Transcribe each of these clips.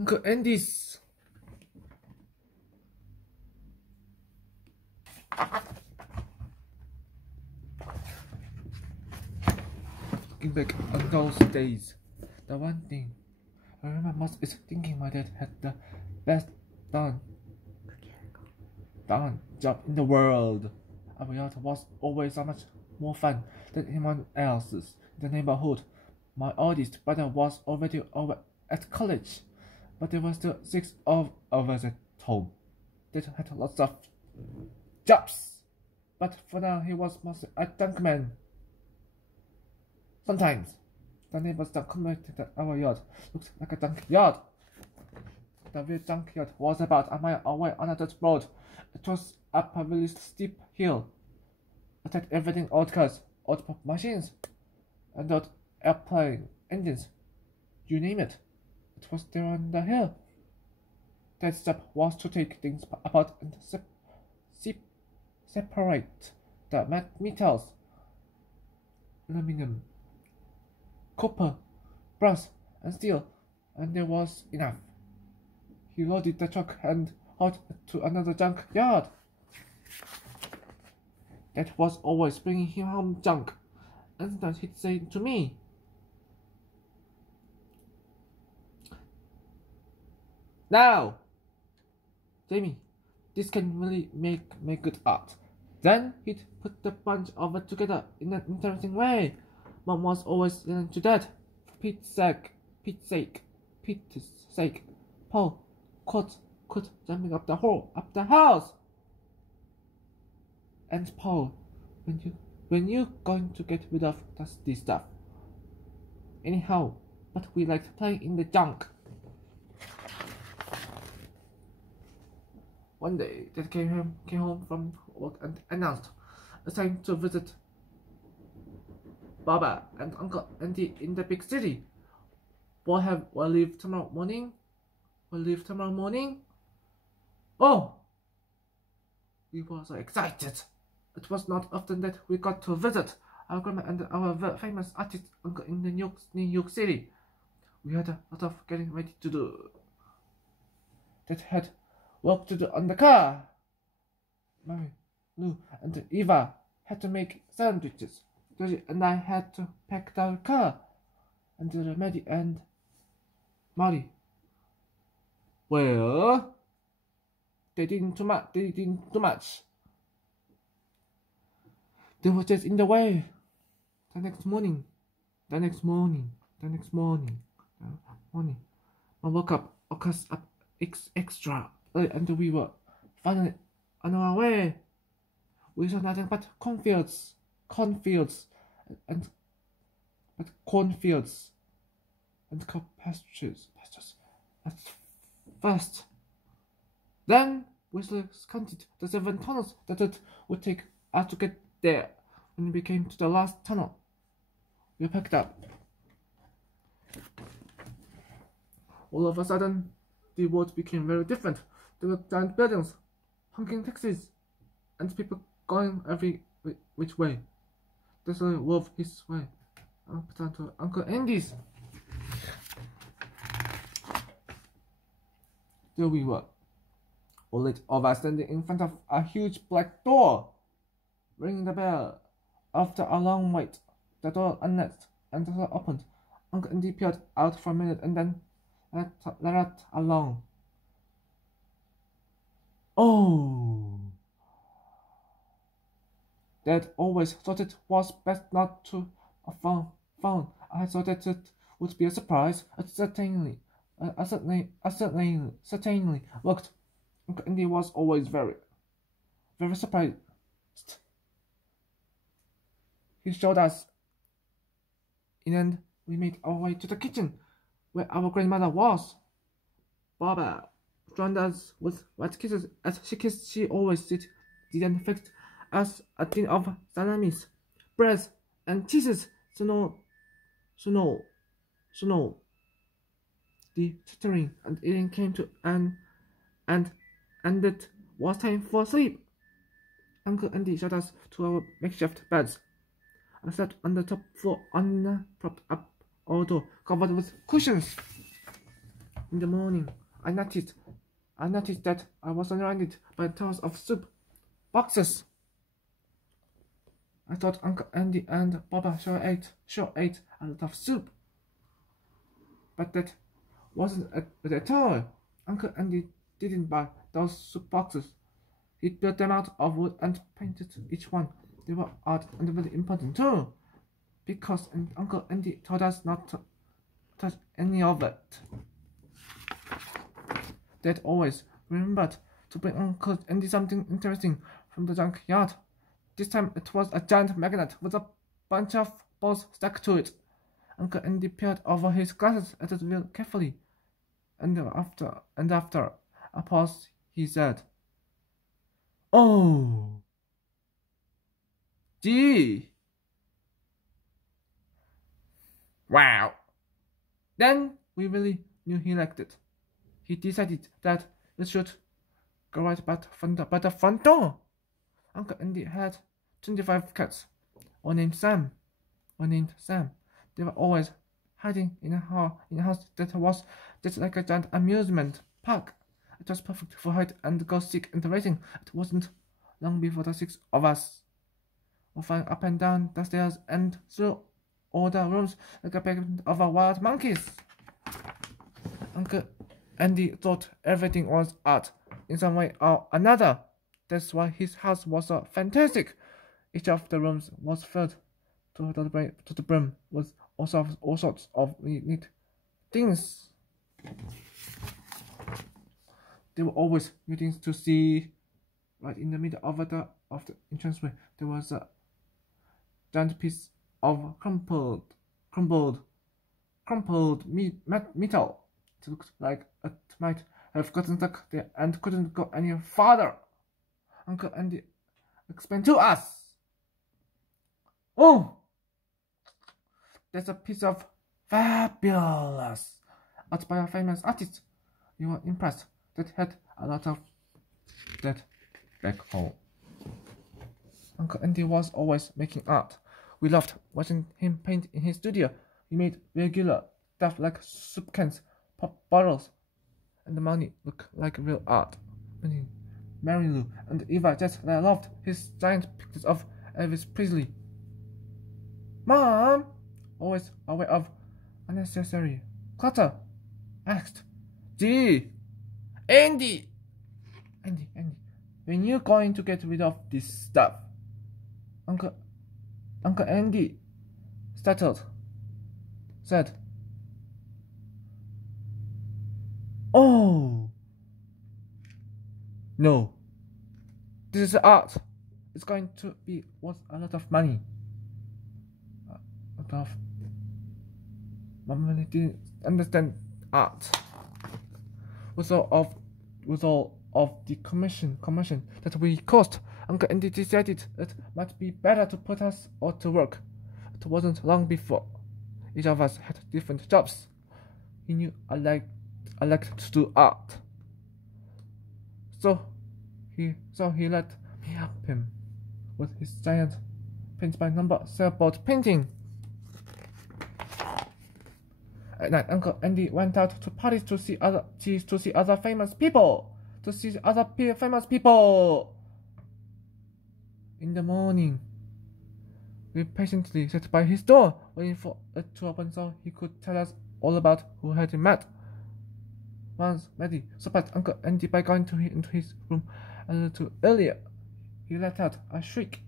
Uncle Andy's. Looking back on those days, the one thing I remember most is thinking my dad had the best done job in the world. Our yacht was always so much more fun than anyone else's in the neighborhood. My oldest brother was already over at college, but there were still 6 of us at home. Dad had lots of jobs, but for now he was mostly a junkman. Sometimes the neighbors commented that our yacht looked like a junkyard. The real junkyard was about a mile away on a dirt road. It was up a really steep hill. It had everything: old cars, old pop machines, and old airplane engines. You name it. It was there on the hill. Dad's job was to take things apart and separate the metals: aluminum, copper, brass, and steel, and there was enough. He loaded the truck and hauled it to another junkyard. That was always bringing him home junk, and sometimes he'd say to me, "Now, Jamie, this can really make good art." Then he'd put the bunch of it together in an interesting way. Mom was always yelling to Dad, "For Pete's sake, Paul, quit jumping up the house. And Paul, when you going to get rid of this stuff? Anyhow, but we liked playing in the junk." One day, Dad came home from work and announced, "It's time to visit Baba and Uncle Andy in the big city. We'll leave tomorrow morning. Oh! We were so excited. It was not often that we got to visit our grandma and our famous artist uncle in New York City. We had a lot of getting ready to do. Dad had work to do on the car. Mary, Lou, and Eva had to make sandwiches. Georgie and I had to pack the car. And Maddie and Molly, well, they didn't do much. They were just in the way. The next morning, I woke up extra early, and we were finally on our way. We saw nothing but cornfields and cow pastures at first. Then we counted the 7 tunnels that it would take us to get there. When we came to the last tunnel, we packed up. All of a sudden, the world became very different. There were giant buildings, honking taxis, and people going every which way. That's why wove his way up to Uncle Andy's. There we were, all 8 of us standing in front of a huge black door, ringing the bell. After a long wait, the door unlatched and the door opened. Uncle Andy peered out for a minute and then let us alone. Oh! Dad always thought it was best not to phone. I thought that it would be a surprise. It certainly worked. Uncle Andy was always very surprised. He showed us. In the end, we made our way to the kitchen, where our grandmother was. Baba joined us with wet kisses as she always did. Didn't fix us a tin of salamis, breads, and cheeses. Snow. The chattering and eating came to an end, and it was time for sleep. Uncle Andy showed us to our makeshift beds. I slept on the top floor on a propped up door covered with cushions. In the morning, I noticed that I was surrounded by tons of soup boxes. I thought Uncle Andy and Baba sure ate a lot of soup. But that wasn't it at all. Uncle Andy didn't buy those soup boxes. He built them out of wood and painted each one. They were art and very important too, because Uncle Andy told us not to touch any of it. Dad always remembered to bring Uncle Andy something interesting from the junkyard. This time it was a giant magnet with a bunch of balls stuck to it. Uncle Andy peered over his glasses at it real carefully, and after a pause, he said, "Oh, gee, wow!" Then we really knew he liked it. He decided that it should go right by the front door. Uncle Andy had 25 cats, all named Sam. They were always hiding in a house that was just like a giant amusement park. It was perfect for hide and go seek and racing. It wasn't long before the 6 of us were flying up and down the stairs and through all the rooms like a pack of wild monkeys. Uncle Andy thought everything was art in some way or another. That's why his house was so fantastic. Each of the rooms was filled to the brim with all sorts of neat things. There were always new things to see. Right in the middle of the entranceway, there was a giant piece of crumpled metal. It looked like it might have gotten stuck there and couldn't go any farther. Uncle Andy explained to us, "Oh, that's a piece of fabulous art by a famous artist. You were impressed that had a lot of that back home." Uncle Andy was always making art. We loved watching him paint in his studio. He made regular stuff like soup cans, pop bottles, and the money looked like real art. Mary Lou and Eva just loved his giant pictures of Elvis Presley. "Mom," always aware of unnecessary clutter, asked, "Gee, Andy, when you going to get rid of this stuff?" Uncle Andy startled, said, "Oh, no, this is art. It's going to be worth a lot of money." Mom really didn't understand art. With all of the commission that we cost, Uncle Andy decided it might be better to put us all to work. It wasn't long before each of us had different jobs. He knew I liked to do art, so he let me help him with his giant paint by number sailboat painting. At night, Uncle Andy went out to parties to see other famous people. In the morning, we patiently sat by his door, waiting for it to open so he could tell us all about who had met. Once Maddie surprised Uncle Andy by going into his room a little earlier. He let out a shriek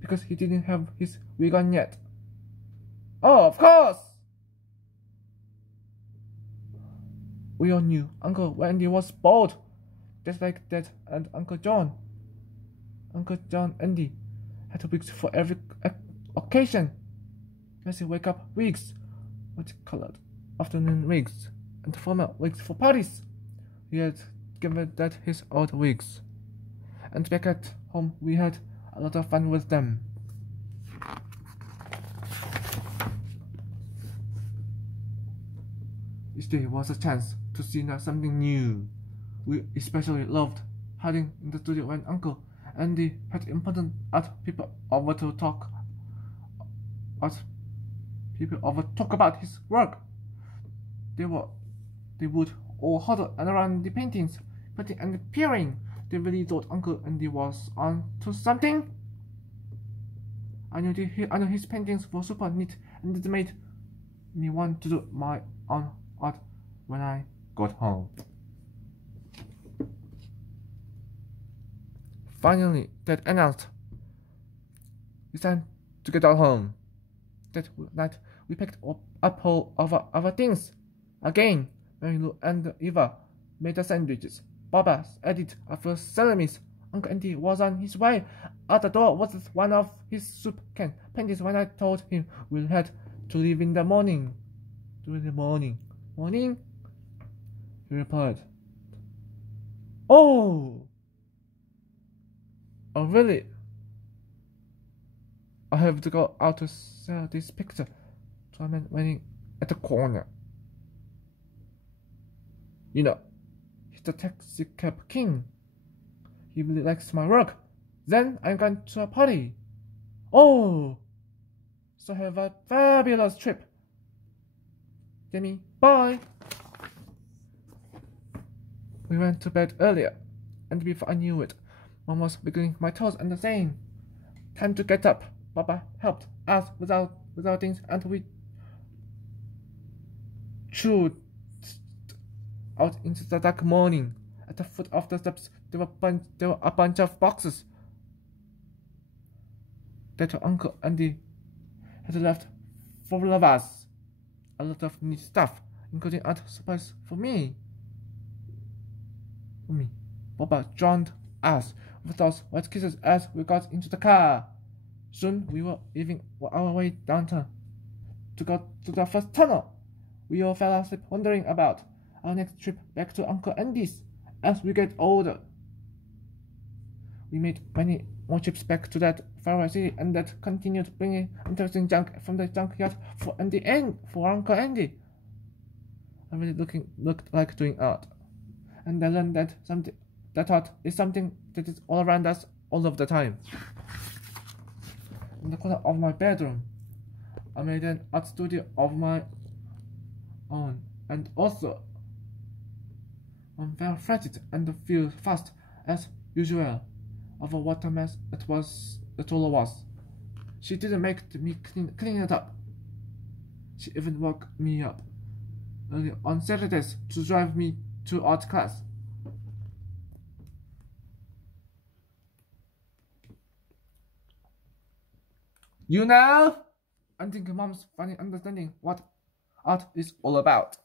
because he didn't have his wig on yet. "Oh, of course!" We all knew Uncle Andy was bald, just like Dad and Uncle John. Uncle John Andy had wigs for every occasion. Messy wake-up wigs, white-colored afternoon wigs, and formal wigs for parties. He had given Dad his old wigs, and back at home we had a lot of fun with them. Each day was a chance to see something new. We especially loved hiding in the studio when Uncle Andy had important art people over to talk about his work. They would all huddled around the paintings, putting and peering. They really thought Uncle Andy was on to something. I knew his paintings were super neat, and it made me want to do my own art when I got home. Finally, Dad announced, "It's time to get out home." That night, we picked up all of our things. Again, Mary Lou and Eva made the sandwiches. Baba added a few salamis. Uncle Andy was on his way. At the door was one of his soup can paintings when I told him we'll had to leave in the morning. During the morning. Morning? He replied. Oh! Oh, really? I have to go out to sell this picture to a man waiting at the corner. You know, he's the taxi cab king. He really likes my work. Then I'm going to a party. Oh! So have a fabulous trip. Jamie, bye! We went to bed earlier, and before I knew it, Mom was wiggling my toes and saying, "Time to get up." Papa helped us without things, and we chewed out into the dark morning. At the foot of the steps, there were a bunch of boxes that Uncle Andy had left for all of us. A lot of neat stuff, including art supplies for me. Papa joined us with those white kisses as we got into the car. Soon we were leaving our way downtown to go to the first tunnel. We all fell asleep wondering about our next trip back to Uncle Andy's as we get older. We made many more trips back to that faraway city, and that continued bringing interesting junk from the junkyard for Uncle Andy. I really looked like doing art, and I learned that art is something that is all around us all of the time. In the corner of my bedroom, I made an art studio of my own, and also I'm very fretted and feel fast as usual over what a mess it all was. She didn't make me clean it up. She even woke me up early on Saturdays to drive me to art class. You know, I think Mom's finally understanding what art is all about.